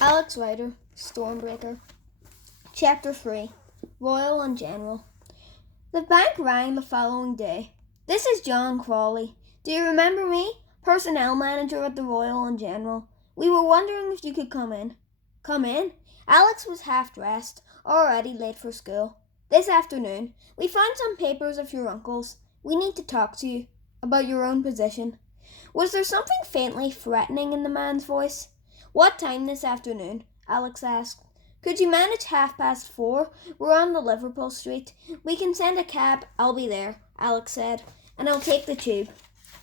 Alex Rider-stormbreaker. Chapter 3. Royal and General. The bank rang the following day. "This is John Crawley. Do you remember me? Personnel manager at the Royal and General. We were wondering if you could come in." "Come in?" Alex was half dressed, already late for school. "This afternoon. We found some papers of your uncle's. We need to talk to you about your own position." Was there something faintly threatening in the man's voice? "What time this afternoon?" Alex asked. "Could you manage 4:30? We're on the Liverpool Street. We can send a cab." "I'll be there," Alex said, "and I'll take the tube."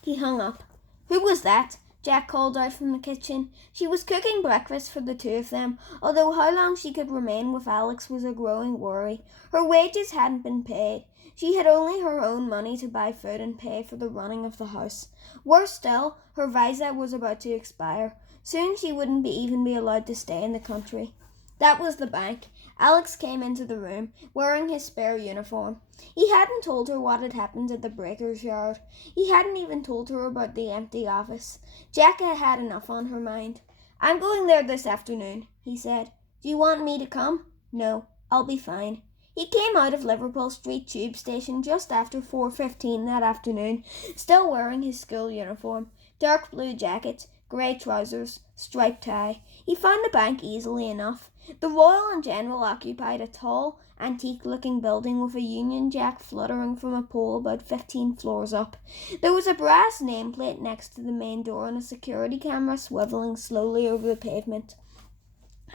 He hung up. "Who was that?" Jack called out from the kitchen. She was cooking breakfast for the two of them, although how long she could remain with Alex was a growing worry. Her wages hadn't been paid. She had only her own money to buy food and pay for the running of the house. Worse still, her visa was about to expire. Soon she wouldn't even be allowed to stay in the country. That was the bank. Alex came into the room, wearing his spare uniform. He hadn't told her what had happened at the breaker's yard. He hadn't even told her about the empty office. Jack had had enough on her mind. "I'm going there this afternoon," he said. "Do you want me to come?" "No, I'll be fine." He came out of Liverpool Street tube station just after 4:15 that afternoon, still wearing his school uniform, dark blue jacket, grey trousers, striped tie. He found the bank easily enough. The Royal and General occupied a tall, antique-looking building with a Union Jack fluttering from a pole about 15 floors up. There was a brass nameplate next to the main door and a security camera swivelling slowly over the pavement.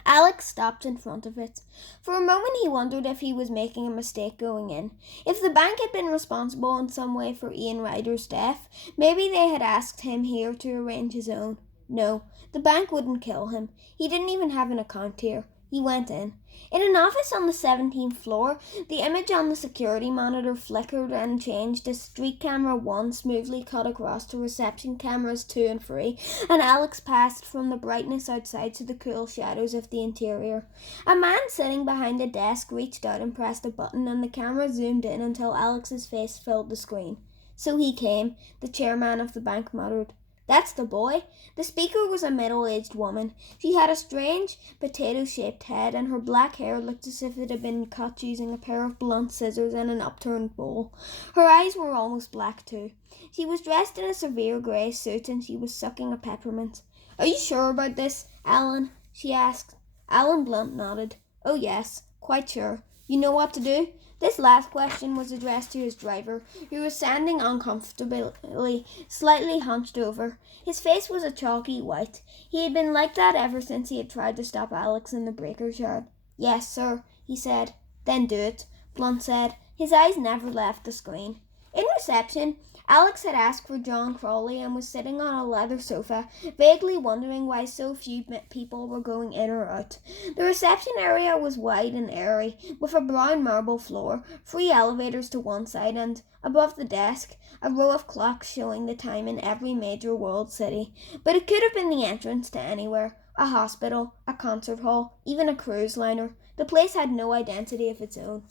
Alex stopped in front of it. For a moment he wondered if he was making a mistake going in. If the bank had been responsible in some way for Ian Ryder's death, maybe they had asked him here to arrange his own. No, the bank wouldn't kill him. He didn't even have an account here. He went in. In an office on the 17th floor, the image on the security monitor flickered and changed as street camera 1 smoothly cut across to reception cameras 2 and 3, and Alex passed from the brightness outside to the cool shadows of the interior. A man sitting behind a desk reached out and pressed a button, and the camera zoomed in until Alex's face filled the screen. "So he came," the chairman of the bank muttered. "That's the boy." The speaker was a middle-aged woman. She had a strange, potato-shaped head, and her black hair looked as if it had been cut using a pair of blunt scissors and an upturned bowl. Her eyes were almost black too. She was dressed in a severe grey suit, and she was sucking a peppermint. "Are you sure about this, Alan?" she asked. Alan Blunt nodded. "Oh yes, quite sure. You know what to do?" This last question was addressed to his driver, who was standing uncomfortably, slightly hunched over. His face was a chalky white. He had been like that ever since he had tried to stop Alex in the breaker's yard. "Yes, sir," he said. "Then do it," Blunt said. His eyes never left the screen. In reception, Alex had asked for John Crawley and was sitting on a leather sofa, vaguely wondering why so few people were going in or out. The reception area was wide and airy, with a brown marble floor, 3 elevators to one side, and, above the desk, a row of clocks showing the time in every major world city. But it could have been the entrance to anywhere. A hospital, a concert hall, even a cruise liner. The place had no identity of its own.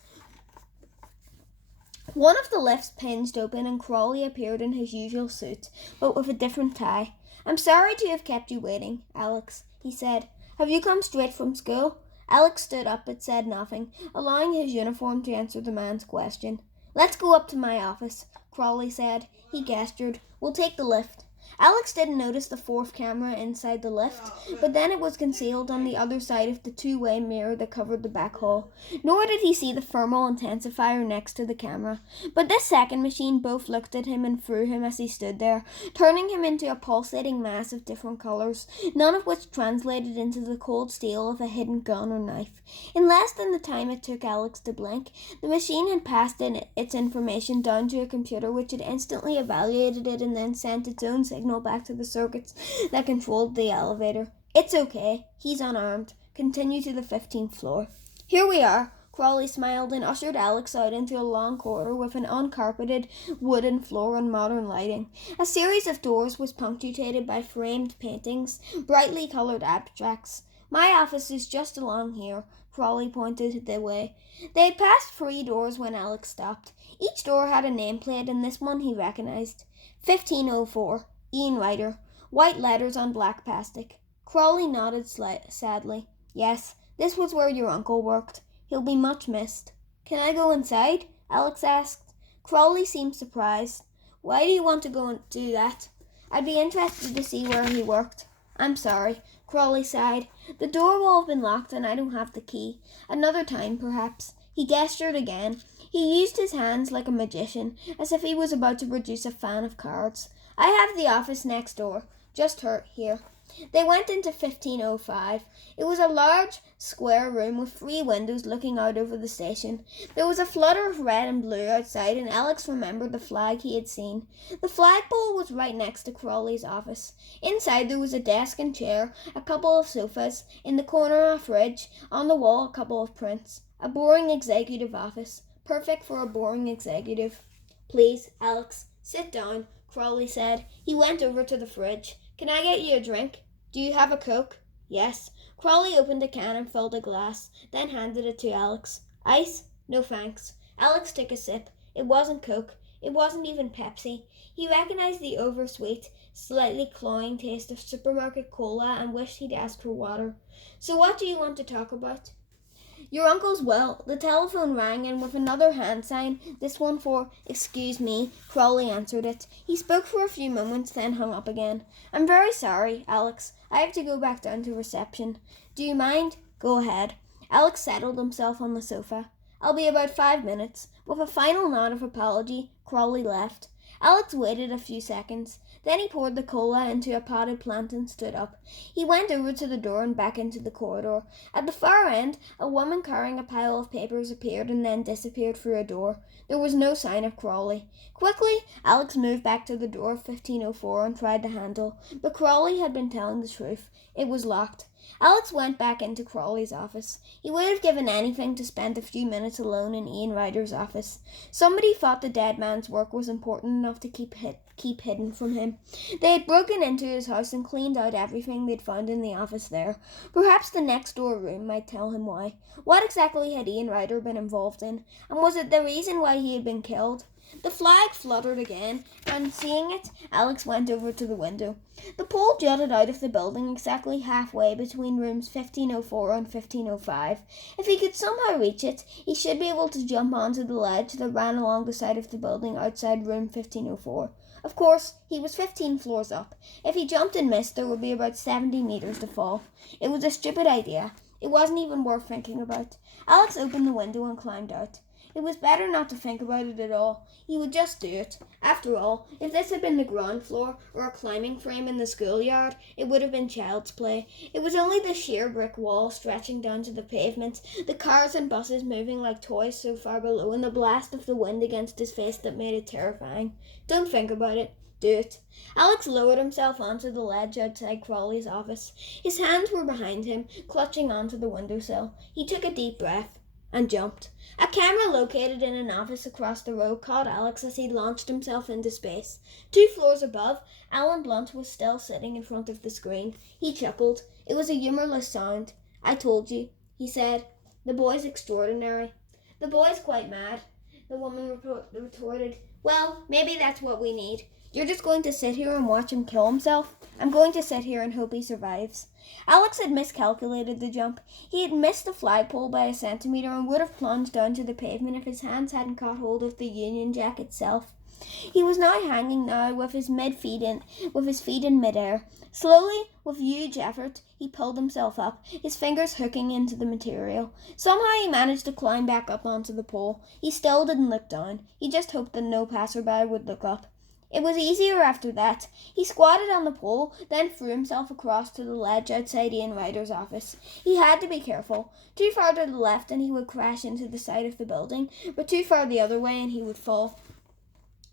One of the lifts pinged open and Crawley appeared in his usual suit, but with a different tie. "I'm sorry to have kept you waiting, Alex," he said. "Have you come straight from school?" Alex stood up but said nothing, allowing his uniform to answer the man's question. "Let's go up to my office," Crawley said. He gestured. "We'll take the lift." Alex didn't notice the 4th camera inside the lift, but then it was concealed on the other side of the 2-way mirror that covered the back hall. Nor did he see the thermal intensifier next to the camera. But this second machine both looked at him and through him as he stood there, turning him into a pulsating mass of different colours, none of which translated into the cold steel of a hidden gun or knife. In less than the time it took Alex to blink, the machine had passed in its information down to a computer which had instantly evaluated it and then sent its own signal back to the circuits that controlled the elevator. "It's okay. He's unarmed. Continue to the 15th floor." "Here we are." Crawley smiled and ushered Alex out into a long corridor with an uncarpeted wooden floor and modern lighting. A series of doors was punctuated by framed paintings, brightly coloured abstracts. "My office is just along here." Crawley pointed the way. They had passed 3 doors when Alex stopped. Each door had a nameplate, and this one he recognised. 1504. Ian Ryder. White letters on black plastic. Crawley nodded sadly. Yes, this was where your uncle worked. He'll be much missed. Can I go inside? Alex asked. Crawley seemed surprised. Why do you want to go and do that? I'd be interested to see where he worked. I'm sorry, Crawley sighed. The door will have been locked and I don't have the key. Another time, perhaps. He gestured again. He used his hands like a magician, as if he was about to produce a fan of cards. I have the office next door. Just here. They went into 1505. It was a large, square room with 3 windows looking out over the station. There was a flutter of red and blue outside, and Alex remembered the flag he had seen. The flagpole was right next to Crawley's office. Inside there was a desk and chair, a couple of sofas, in the corner a fridge, on the wall a couple of prints. A boring executive office. Perfect for a boring executive. Please, Alex, sit down, Crawley said. He went over to the fridge. Can I get you a drink? Do you have a Coke? Yes. Crawley opened a can and filled a glass, then handed it to Alex. Ice? No thanks. Alex took a sip. It wasn't Coke. It wasn't even Pepsi. He recognized the oversweet, slightly cloying taste of supermarket cola and wished he'd asked for water. So what do you want to talk about? Your uncle's well. The telephone rang, and with another hand sign, this one for "Excuse me," Crawley answered it. He spoke for a few moments, then hung up again. I'm very sorry, Alex. I have to go back down to reception. Do you mind? Go ahead. Alex settled himself on the sofa. I'll be about 5 minutes. With a final nod of apology, Crawley left. Alex waited a few seconds. Then he poured the cola into a potted plant and stood up. He went over to the door and back into the corridor. At the far end, a woman carrying a pile of papers appeared and then disappeared through a door. There was no sign of Crawley. Quickly, Alex moved back to the door of 1504 and tried the handle, but Crawley had been telling the truth. It was locked. Alex went back into Crawley's office. He would have given anything to spend a few minutes alone in Ian Ryder's office. Somebody thought the dead man's work was important enough to keep hidden from him. They had broken into his house and cleaned out everything they'd found in the office there. Perhaps the next door room might tell him why. What exactly had Ian Ryder been involved in? And was it the reason why he had been killed? The flag fluttered again, and seeing it, Alex went over to the window. The pole jutted out of the building exactly halfway between rooms 1504 and 1505. If he could somehow reach it, he should be able to jump onto the ledge that ran along the side of the building outside room 1504. Of course, he was 15 floors up. If he jumped and missed, there would be about 70 meters to fall. It was a stupid idea. It wasn't even worth thinking about. Alex opened the window and climbed out. It was better not to think about it at all. He would just do it. After all, if this had been the ground floor or a climbing frame in the schoolyard, it would have been child's play. It was only the sheer brick wall stretching down to the pavement, the cars and buses moving like toys so far below, and the blast of the wind against his face that made it terrifying. Don't think about it. Do it. Alex lowered himself onto the ledge outside Crawley's office. His hands were behind him, clutching onto the windowsill. He took a deep breath and jumped. A camera located in an office across the road caught Alex as he launched himself into space. 2 floors above, Alan Blunt was still sitting in front of the screen. He chuckled. It was a humorless sound. I told you, he said. The boy's extraordinary. The boy's quite mad, the woman retorted. Well, maybe that's what we need. You're just going to sit here and watch him kill himself? I'm going to sit here and hope he survives. Alex had miscalculated the jump. He had missed the flagpole by a centimetre and would have plunged down to the pavement if his hands hadn't caught hold of the Union Jack itself. He was now hanging with his feet in midair. Slowly, with huge effort, he pulled himself up, his fingers hooking into the material. Somehow he managed to climb back up onto the pole. He still didn't look down. He just hoped that no passerby would look up. It was easier after that. He squatted on the pole, then threw himself across to the ledge outside Ian Ryder's office. He had to be careful. Too far to the left and he would crash into the side of the building, but too far the other way and he would fall.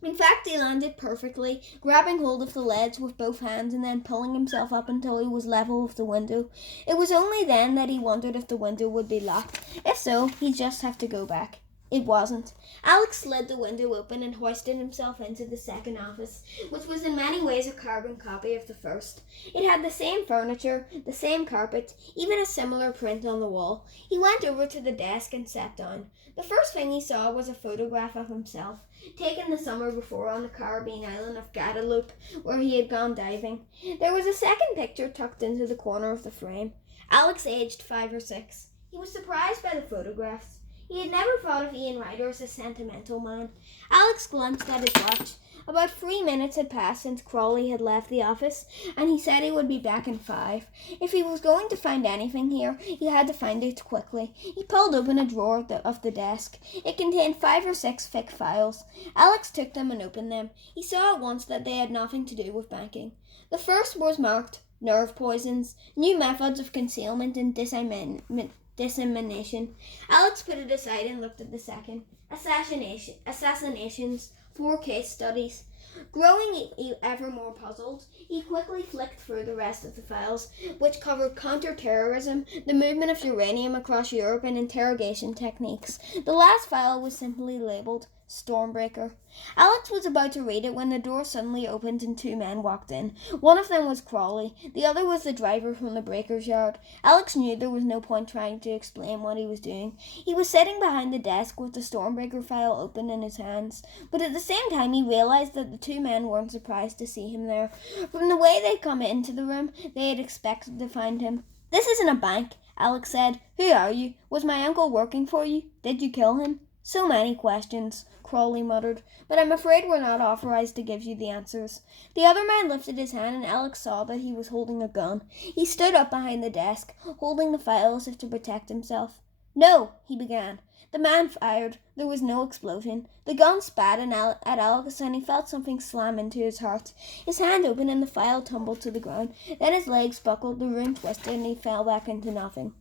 In fact, he landed perfectly, grabbing hold of the ledge with both hands and then pulling himself up until he was level with the window. It was only then that he wondered if the window would be locked. If so, he'd just have to go back. It wasn't. Alex slid the window open and hoisted himself into the second office, which was in many ways a carbon copy of the first. It had the same furniture, the same carpet, even a similar print on the wall. He went over to the desk and sat down. The first thing he saw was a photograph of himself. taken the summer before on the Caribbean island of Guadeloupe, where he had gone diving. There was a second picture tucked into the corner of the frame. Alex, aged 5 or 6. He was surprised by the photographs. He had never thought of Ian Ryder as a sentimental man. Alex glanced at his watch. About 3 minutes had passed since Crawley had left the office, and he said he would be back in 5. If he was going to find anything here, he had to find it quickly. He pulled open a drawer of the desk. It contained 5 or 6 thick files. Alex took them and opened them. He saw at once that they had nothing to do with banking. The first was marked nerve poisons, new methods of concealment and dissemination. Alex put it aside and looked at the second. Assassinations, 4 case studies. Growing ever more puzzled, he quickly flicked through the rest of the files, which covered counter-terrorism, the movement of uranium across Europe, and interrogation techniques. The last file was simply labelled Stormbreaker. Alex was about to read it when the door suddenly opened and 2 men walked in. One of them was Crawley. The other was the driver from the breaker's yard. Alex knew there was no point trying to explain what he was doing. He was sitting behind the desk with the Stormbreaker file open in his hands, but at the same time he realised that the 2 men weren't surprised to see him there. From the way they'd come into the room, they had expected to find him. "This isn't a bank," Alex said. "Who are you? Was my uncle working for you? Did you kill him?" "So many questions," Crawley muttered, "but I'm afraid we're not authorised to give you the answers." The other man lifted his hand and Alex saw that he was holding a gun. He stood up behind the desk, holding the file as if to protect himself. "No," he began. The man fired. There was no explosion. The gun spat at Alex and he felt something slam into his heart. His hand opened and the file tumbled to the ground. Then his legs buckled, the room twisted, and he fell back into nothing.